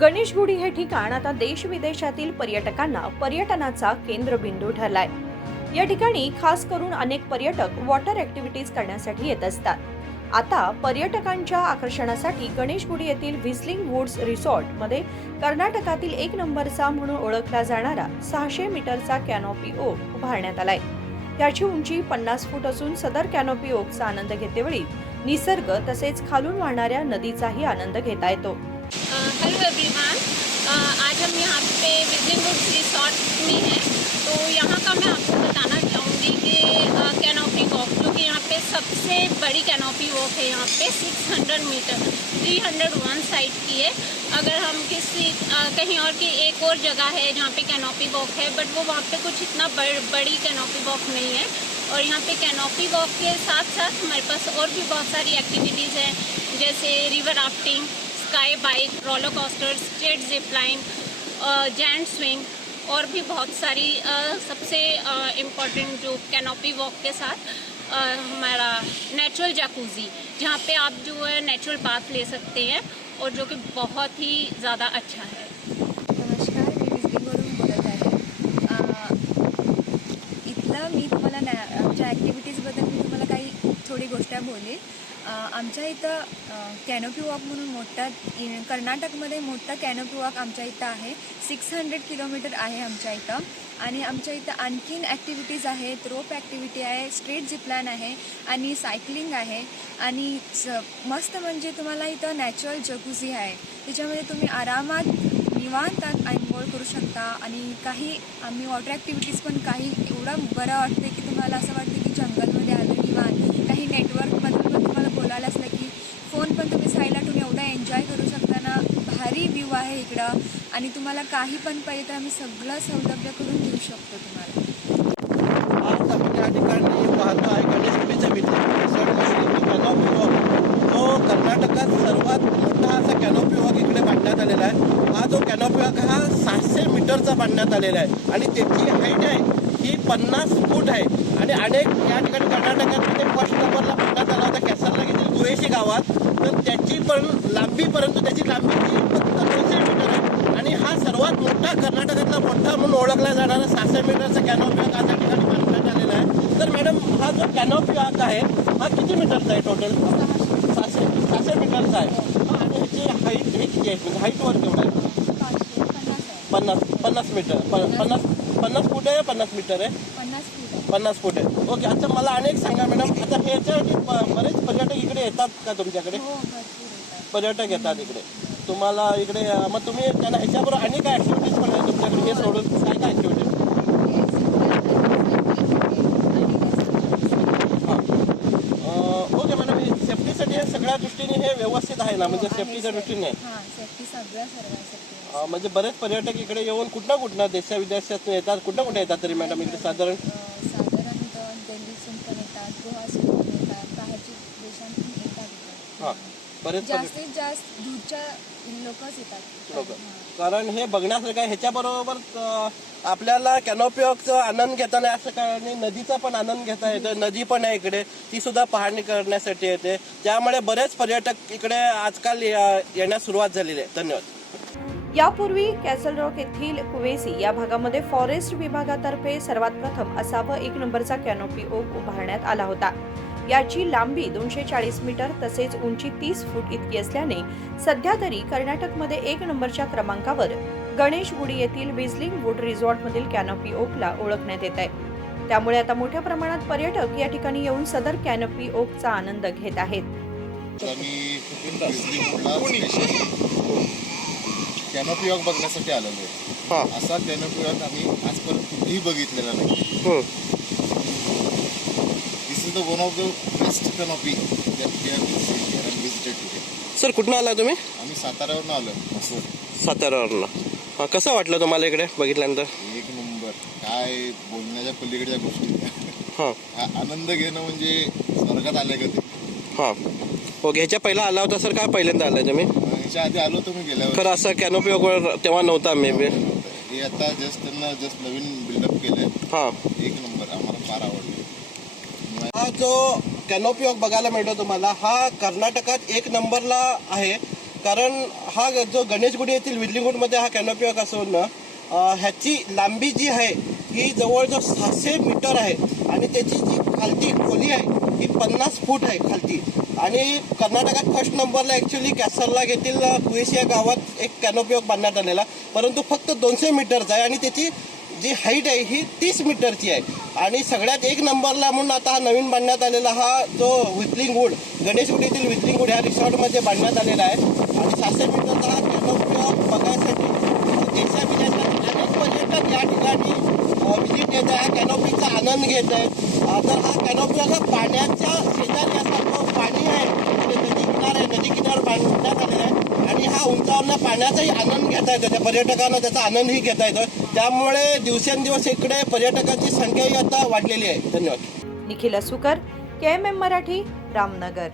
गणेशगुडी हे ठिकाण आता देश विदेशातील पर्यटकांना पर्यटनाचा केंद्रबिंदू ठरलाय. या ठिकाणी खास करून अनेक पर्यटक वॉटर ऍक्टिव्हिटीज करण्यासाठी येत असतात. आता पर्यटकांच्या आकर्षणासाठी गणेशगुडी येथील व्हिस्लिंग वुड्स रिसॉर्टमध्ये कर्नाटकातील एक नंबरचा म्हणून ओळखला जाणारा सहाशे मीटरचा कॅनोपी ओक उभारण्यात आलाय. त्याची उंची पन्नास फूट असून सदर कॅनोपी ओकचा आनंद घेतेवेळी निसर्ग तसेच खालून वाहणाऱ्या नदीचाही आनंद घेता येतो. हेलो एवरीवन आज हम यहाँ पे विजलिंग वुड्स रिसॉर्ट में हैं। तो यहाँ का मैं आपको बताना चाहूँगी कि कैनोपी वॉक जो कि यहाँ पे सबसे बड़ी कैनोपी वॉक है यहाँ पे 600 मीटर 300 वन साइड की है। अगर हम किसी अ, कहीं और की एक और जगह है जहाँ पे कैनोपी वॉक है बट वो वहाँ पे कुछ इतना बड़, बड़ी कैनोपी वॉक नहीं है। और यहाँ पे कैनोपी वॉक के साथ साथ हमारे पास और भी बहुत सारी एक्टिविटीज़ हैं जैसे river rafting sky bike roller coaster straight zip line giant swing और भी बहुत सारी सबसे इम्पोर्टेंट जो कैनोपी वॉक के साथ अ, हमारा नेचुरल जैकूजी जहाँ पे आप जो है नेचुरल बाथ ले सकते हैं और जो कि बहुत ही ज़्यादा अच्छा है। नमस्कार मी विजलीवरून बोलत आहे इथलं मी तुम्हाला नॅ आमच्या ॲक्टिव्हिटीजबद्दल थोडी गोष्ट बोलेल अ, आमच्या इथं कॅनोपी वॉक म्हणून मोठा कर्नाटकमध्ये मोठा कॅनोपी वॉक आमच्या इथं आहे. सिक्स हंड्रेड किलोमीटर आहे आमच्या इथं. आणि आमच्या इथं आणखीन ॲक्टिव्हिटीज आहेत. रोप ॲक्टिव्हिटी आहे स्ट्रीट जिपलान आहे आणि सायकलिंग आहे. आणि स- मस्त म्हणजे तुम्हाला इथं नॅचरल जगुझी आहे. त्याच्यामध्ये तुम्ही आरामात निवांतात आंघोळ करू शकता. आणि काही आम्ही वॉटर ॲक्टिव्हिटीज पण काही एवढं बरं वाटते की तुम्हाला असं वाटतं की जंगल आलं निवांत काही नेटवर्कबद्दल पण तुम्हाला बोलायला असलं की फोन पण तुम्ही साईडला ठेवून एवढा एन्जॉय करू शकता ना भारी व्ह्यू आहे इकडं आणि तुम्हाला काही पण पाहिजे तर आम्ही सगळं सौलभ्य करून देऊ शकतो तुम्हाला. आज या ठिकाणी पाहतो आहे गणेश रिसॉर्टमध्ये कर्नाटकात सर्वात मोठा असा कॅनोपी वॉक इकडे बांधण्यात आलेला आहे. हा जो कॅनोपी वॉक हा सहाशे मीटरचा बांधण्यात आलेला आहे. आणि त्याची हाईट आहे ही पन्नास फूट आहे. आणि अनेक या ठिकाणी कर्नाटकामध्ये फर्स्ट नंबरला बांधण्यात आला होता कॅसरला येथील गुहेशी गावात. तर त्याची पण लांबीपर्यंत त्याची लांबी ही फक्त दोनशे मीटर आहे आणि हा सर्वात मोठा कर्नाटकातला मोठा म्हणून ओळखला जाणारा सहाशे मीटरचा कॅनोपी वॉक या ठिकाणी बांधण्यात आलेला आहे. तर मॅडम हा जो कॅनोपी वॉक आहे हा किती मीटरचा आहे टोटल सहाशे सहाशे मीटरचा आहे. आणि ह्याची हाईट हे किती आहे म्हणजे हाईटवर केवढं आहे? पन्नास पन्नास मीटर पन्नास पन्नास फूट आहे पन्नास मीटर आहे? पन्नास फूट आहे. ओके आता मला अनेक सांगा मॅडम. आता ह्याच्यासाठी बरेच पर्यटक इकडे येतात का तुमच्याकडे? हो पर्यटक येतात इकडे. तुम्हाला इकडे अं, मग तुम्ही त्यांना ह्याच्याबरोबर अनेक ॲक्टिव्हिटीज पण आहे तुमच्याकडे? हे सोडून काय काय ॲक्टिव्हिटीज ओके मॅडम सेफ्टीसाठी हे सगळ्या दृष्टीने हे व्यवस्थित आहे ना? म्हणजे सेफ्टीच्या दृष्टीने? सेफ्टी सेफ्टी अं, म्हणजे बरेच पर्यटक इकडे येऊन कुठल्या कुठल्या देशा विदेशातून येतात. कुठल्या कुठे येतात तरी मॅडम इकडे साधारण? साधारणतः दिल्लीतून पण येतात गुवाहाटीतून पण येतात बाहेरच्या देशांतून येतात हाँ. बरेच जास्तीत जास्त दूरच्या लोकच येतात. लोकं. हां. कारण हे बघण्यासारखं आहे ह्याच्याबरोबर अं, आपल्याला कॅनोपिऑकचा आनंद घेताना असं कारण नदीचा पण आनंद घेता येतो नदी पण आहे इकडे ती सुद्धा पाहणी करण्यासाठी येते. त्यामुळे बरेच पर्यटक इकडे आजकाल या- येण्यास सुरुवात झालेली आहे. धन्यवाद. यापूर्वी कॅसल रॉक येथील कुवेसी या भागामध्ये फॉरेस्ट विभागातर्फे सर्वात प्रथम असा व एक नंबरचा कॅनोपी ओक उभारण्यात आला होता. याची लांबी दोनशे चाळीस मीटर तसेच उंची तीस फूट इतकी असल्याने सध्या तरी कर्नाटकमध्ये एक नंबरच्या क्रमांकावर गणेशगुडी येथील विझलिंग वुड रिसॉर्टमधील कॅनोपी ओकला ओळखण्यात येत आहे. त्यामुळे आता मोठ्या प्रमाणात पर्यटक या ठिकाणी येऊन सदर कॅनोपी ओकचा आनंद घेत आहेत. कॅनोपी वॉक बघण्यासाठी आलेलो आहे. हां. असा कॅनोपी वॉक आम्ही आजपर्यंत कुठेही बघितलेला नाही. We have seen here and visited today sir कुठनं आला तुम्ही? आम्ही साताऱ्यावरून आलो. असं. साताऱ्यावरनं. हां कसं वाटलं तुम्हाला इकडे बघितल्यानंतर? एक नंबर. काय बोलण्याच्या पलीकडच्या गोष्टी. हां. हा आनंद घेणं म्हणजे स्वर्गात आले का ते? हां. ओके ह्याच्या पहिला आला होता सर का पहिल्यांदा आला तुम्ही? ह्याच्या आधी आलो तुम्ही गेल्यावर. खरं असं कॅनोपी वगैरे तेव्हा नव्हता मे बी हे आता जस्ट त्यांना जस्ट नवीन बिल्डअप केलंय. हां. एक नंबर. आम्हाला फार आवडलं. हा जो कॅनोपी वॉक बघायला मिळतो तुम्हाला हा कर्नाटकात एक नंबरला आहे. कारण हा जो गणेशगुडी येथील विजलीगुडमध्ये हा कॅनोपी वॉक असून ह्याची लांबी जी आहे ही जवळजवळ सहाशे मीटर आहे. आणि त्याची जी खालती खोली आहे ही पन्नास फूट आहे खालती. आणि कर्नाटकात फर्स्ट नंबरला ॲक्च्युली कॅसरला येथील कुएशी या गावात एक कॅनोपी वॉक बांधण्यात आलेला. परंतु फक्त दोनशे मीटरचा आहे आणि त्याची जी हाईट आहे ही तीस मीटरची आहे. आणि सगळ्यात एक नंबरला म्हणून आता हा नवीन बांधण्यात आलेला हा जो विथलिंग वूड गणेशगुडीतील विथलिंग वूड ह्या रिसॉर्टमध्ये बांधण्यात आलेला आहे. आणि सातशे मीटरचा हा कॅनोपी बघायसाठी देशाविदेशात अनेक पर्यटक या ठिकाणी व्हिजिट देत आहे कॅनोपीचा आनंद घेत आहेत. तर हा कॅनोपी हा पाण्याच्या शेजारी असा जो पाणी आहे. नदी किनार आहे. नदी किनार बांधण्यात आलेला आहे. आणि हा उंचावरनं पाण्याचाही आनंद घेता येतो त्या पर्यटकांना त्याचा आनंदही घेता येतो त्यामुळे दिवसेंदिवस इकडे पर्यटकांची संख्याही आता वाढलेली आहे. धन्यवाद. Nikhil Asukar K M M Marathi Ramnagar.